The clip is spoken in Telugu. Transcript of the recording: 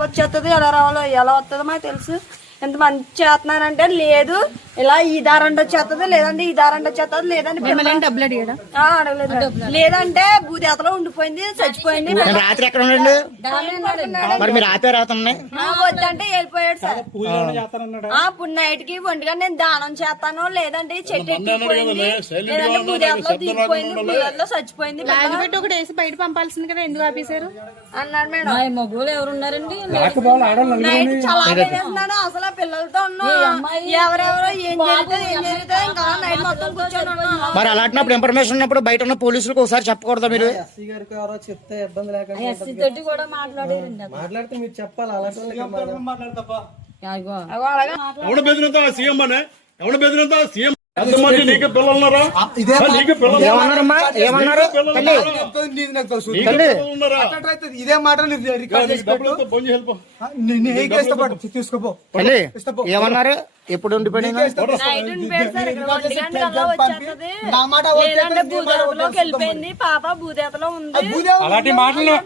వచ్చేస్తుంది ఎలా రావాలో ఎలా వస్తుందో మాకు తెలుసు. ఎంత మంచి చేస్తున్నానంటే లేదు ఇలా ఈ దారంట వచ్చేస్తుంది లేదంటే ఈ దారంట వచ్చేస్తుంది లేదంటే అడగలేదు లేదంటే భూదేతలో ఉండిపోయింది చచ్చిపోయింది. రాత్రి ఎక్కడ ఉండండి మరి మీరు ఆపే వద్దంటే వెళ్ళిపోయాడు సార్. ఇప్పుడు నైట్ కి ఒంటిగా నేను దానం చేస్తాను లేదంటే చెట్టు ఎక్కిపోయింది లేదంటే భూదేతలో దిగిపోయింది భూదేతలో చచ్చిపోయింది ఒకటి వేసి బయట పంపాల్సింది కదా ఎందుకు ఆపేశారు అన్నాడు మేడం. మగవాళ్ళు ఎవరు ఉన్నారండి నైట్ చాలా వేస్తున్నాడు అసలు పిల్లలతో ఉన్నాం ఎవరెవరో ఏం జరుగుతుంది ఇంకా నైట్ మొత్తం కూర్చొని ఉన్నాం. మరి అలాంటినప్పుడు ఇన్ఫర్మేషన్ ఉన్నప్పుడు బయట ఉన్న పోలీసులకు ఒకసారి చెప్పకూడదా మీరు? ఎస్సీ గారికి ఎవరో చెప్తే ఇబ్బంది లేకుండా తోటి కూడా మాట్లాడారండి. మాట్లాడితే మీరు చెప్పాలి. అలాంటి ఎవడ బెదిరింతా సీఎం అనే ఎవడ బెదిరింతా సీఎం ఎంతమంది నీకు పిల్లలున్నారా? ఏమన్నారమ్మా ఏమన్నారు ఇదే మాట తీసుకోపో ఏమన్నారు ఎప్పుడు ఉండిపోయింది నైట్ ఉండిపోయాడు సార్. ఇక్కడ 1 గంటకల్లా వచ్చేస్తుంది లేదంటే భూదేతలోకి వెళ్ళిపోయింది పాప భూదేతలో ఉంది. అలాంటి మాటలు